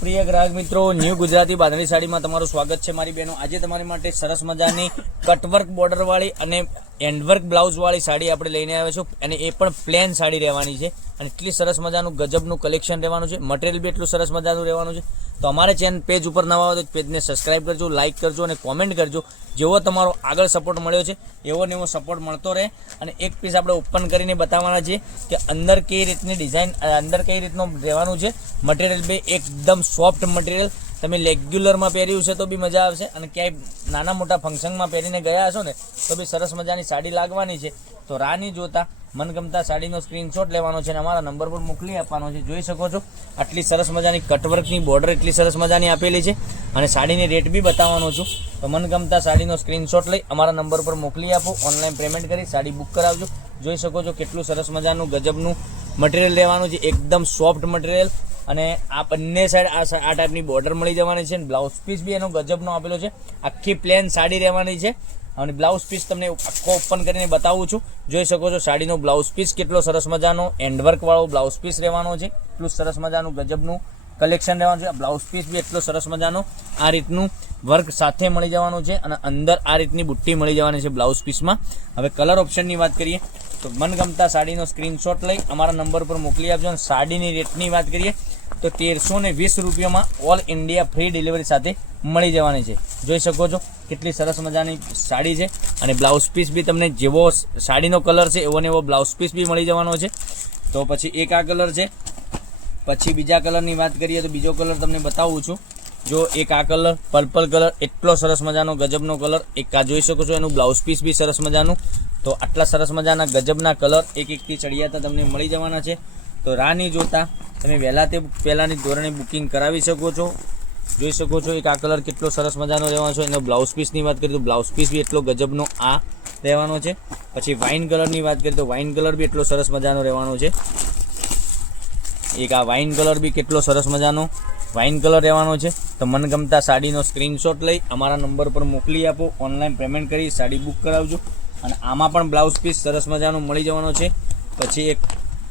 પ્રિય ગ્રાહક મિત્રો, ન્યૂ ગુજરાતી બાંધણી સાડીમાં તમારું સ્વાગત છે મારી બહેનો। આજે તમારી માટે સરસ મજાની કટવર્ક બોર્ડર વાળી અને એન્ડવર્ક બ્લાઉઝ વાળી સાડી આપણે લઈને આવ્યા છું અને એ પણ પ્લેન સાડી રહેવાની છે અને એટલી સરસ મજાનું ગજબનું કલેક્શન રહેવાનું છે। મટીરિયલ બી એટલું સરસ મજાનું રહેવાનું છે। તો અમારા ચેનલ પેજ ઉપર નવા હોય તો પેજને સબસ્ક્રાઇબ કરજો, લાઇક કરજો અને કોમેન્ટ કરજો। જેવો તમારો આગળ સપોર્ટ મળ્યો છે એવો ને એવો સપોર્ટ મળતો રહે। અને એક પીસ આપણે ઓપન કરીને બતાવવાના છે કે અંદર કઈ રીતની ડિઝાઇન, અંદર કઈ રીતનું રહેવાનું છે। મટીરિયલ બી એકદમ સોફ્ટ મટીરિયલ, તમે રેગ્યુલરમાં પહેર્યું છે તો બી મજા આવશે અને ક્યાંય નાના મોટા ફંક્શનમાં પહેરીને ગયા હશો ને તો બી સરસ મજાની સાડી લાગવાની છે। તો રાહ નહીં જોતા મનગમતા સાડીનો સ્ક્રીનશોટ લેવાનો છે અને અમારા નંબર પર મોકલી આપવાનો છે। જોઈ શકો છો આટલી સરસ મજાની કટવર્કની બોર્ડર એટલી સરસ મજાની આપેલી છે અને સાડીની રેટ બી બતાવવાનો છું। તો મનગમતા સાડીનો સ્ક્રીનશોટ લઈ અમારા નંબર પર મોકલી આપો, ઓનલાઈન પેમેન્ટ કરી સાડી બુક કરાવજો। જોઈ શકો છો કેટલું સરસ મજાનું ગજબનું મટીરિયલ લેવાનું છે, એકદમ સોફ્ટ મટીરિયલ અને આ બંને સાઈડ આ ટાઈપની બોર્ડર મળી જવાની છે। બ્લાઉઝ પીસ બી એનો ગજબનો આપેલો છે, આખી પ્લેન સાડી રહેવાની છે અને બ્લાઉઝ પીસ તમને આખો ઓપન કરીને બતાવું છું। જોઈ શકો છો સાડીનો બ્લાઉઝ પીસ કેટલો સરસ મજાનો એન્ડવર્ક વાળો બ્લાઉઝ પીસ રહેવાનો છે, એટલું સરસ મજાનું ગજબનું કલેક્શન રહેવાનું છે। બ્લાઉઝ પીસ બી એટલો સરસ મજાનો આ રીતનું વર્ક સાથે મળી જવાનું છે અને અંદર આ રીતની બુટ્ટી મળી જવાની છે બ્લાઉઝ પીસમાં। હવે કલર ઓપ્શનની વાત કરીએ તો મનગમતા સાડીનો સ્ક્રીનશોટ લઈ અમારા નંબર પર મોકલી આપજો। અને સાડીની રેટની વાત કરીએ તો 1320 રૂપિયામાં ઓલ ઇન્ડિયા ફ્રી ડિલિવરી સાથે મળી જવાની છે। જોઈ શકો છો કેટલી સરસ મજાની સાડી છે અને બ્લાઉઝ પીસ બી તમને જેવો સાડીનો કલર છે એવો ને એવો બ્લાઉઝ પીસ બી મળી જવાનો છે। તો પછી એક આ કલર છે, પછી બીજા કલરની વાત કરીએ તો બીજો કલર તમને બતાવું છું। જો એક આ કલર પર્પલ કલર એટલો સરસ મજાનો ગજબનો કલર, એક આ જોઈ શકો છો એનું બ્લાઉઝ પીસ બી સરસ મજાનું। તો આટલા સરસ મજાના ગજબના કલર એક એકથી ચડિયાતા તમને મળી જવાના છે। તો રાહ નહીં જોતા તમે પહેલાંની ધોરણે બુકિંગ કરાવી શકો છો। જોઈ શકો છો એક આ કલર કેટલો સરસ મજાનો રહેવાનો છે। એનો બ્લાઉઝ પીસની વાત કરીએ તો બ્લાઉઝ પીસ બી એટલો ગજબનો આ રહેવાનો છે। પછી વાઇન કલરની વાત કરીએ તો વાઇન કલર બી એટલો સરસ મજાનો રહેવાનો છે। એક આ વાઇન કલર બી કેટલો સરસ મજાનો વાઇન કલર રહેવાનો છે। તો મનગમતા સાડીનો સ્ક્રીનશોટ લઈ અમારા નંબર પર મોકલી આપો, ઓનલાઈન પેમેન્ટ કરી સાડી બુક કરાવજો અને આમાં પણ બ્લાઉઝ પીસ સરસ મજાનું મળી જવાનો છે। પછી એક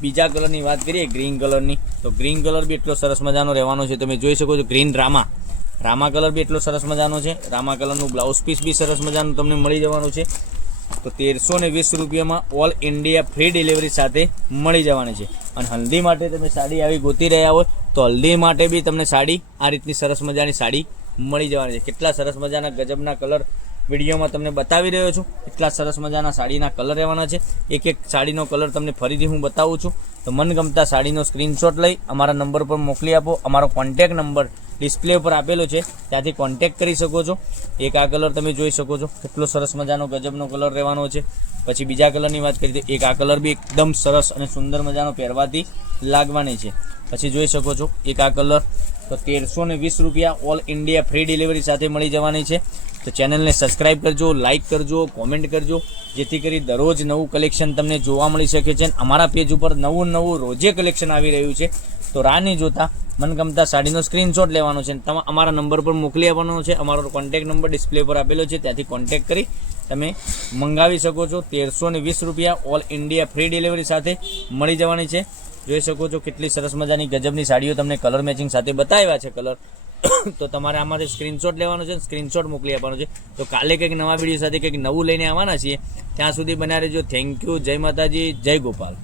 બીજા કલરની વાત કરીએ ગ્રીન કલરની, તો ગ્રીન કલર બી એટલો સરસ મજાનો રહેવાનો છે। તમે જોઈ શકો છો ગ્રીન રામા કલર બી એટલો સરસ મજાનો છે। રામા કલરનું બ્લાઉઝ પીસ બી સરસ મજાનું તમને મળી જવાનું છે। તો 1320 રૂપિયામાં ઓલ ઇન્ડિયા ફ્રી ડિલિવરી સાથે મળી જવાની છે। અને હલ્દી માટે તમે સાડી આવી ગોતી રહ્યા હોય તો હલ્દી માટે બી તમને સાડી આ રીતની સરસ મજાની સાડી મળી જવાની છે। કેટલા સરસ મજાના ગજબના કલર વિડીયોમાં તમને બતાવી રહ્યો છું, એટલા સરસ મજાના સાડીના કલર રહેવાના છે। એક એક સાડીનો કલર તમને ફરીથી હું બતાવું છું। તો મનગમતા સાડીનો સ્ક્રીનશોટ લઈ અમારા નંબર પર મોકલી આપો, અમારો કોન્ટેક નંબર ડિસ્પ્લે ઉપર આપેલો છે ત્યાંથી કોન્ટેક કરી શકો છો। એક આ કલર તમે જોઈ શકો છો કેટલો સરસ મજાનો ગજબનો કલર રહેવાનો છે। પછી બીજા કલરની વાત કરીએ તો એક આ કલર બી એકદમ સરસ અને સુંદર મજાનો પહેરવાથી લાગવાની છે। પછી જોઈ શકો છો એક આ કલર, તો 1320 રૂપિયા ઓલ ઇન્ડિયા ફ્રી ડિલિવરી સાથે મળી જવાની છે। તો ચેનલને સબસ્ક્રાઇબ કરજો, લાઇક કરજો, કોમેન્ટ કરજો, જેથી કરી દરરોજ નવું કલેક્શન તમને જોવા મળી શકે છે। અમારા પેજ ઉપર નવું રોજે કલેક્શન આવી રહ્યું છે। તો રાહ નહીં જોતા મનગમતા સાડીનો સ્ક્રીનશોટ લેવાનો છે, અમારા નંબર પર મોકલી આપવાનો છે। અમારો કોન્ટેક નંબર ડિસ્પ્લે પર આપેલો છે ત્યાંથી કોન્ટેક કરી તમે મંગાવી શકો છો। 1320 રૂપિયા ઓલ ઇન્ડિયા ફ્રી ડિલિવરી સાથે મળી જવાની છે। જોઈ શકો છો કેટલી સરસ મજાની ગજબની સાડીઓ તમને કલર મેચિંગ સાથે બતાવ્યા છે કલર। તો તમારે આમાંથી સ્ક્રીનશોટ લેવાનો છે, સ્ક્રીનશોટ મોકલી આપવાનો છે। તો કાલે કંઈક નવા વિડીયો સાથે કંઈક નવું લઈને આવવાના છીએ, ત્યાં સુધી બન્યા રહેજો। થેન્ક યુ, જય માતાજી, જય ગોપાલ।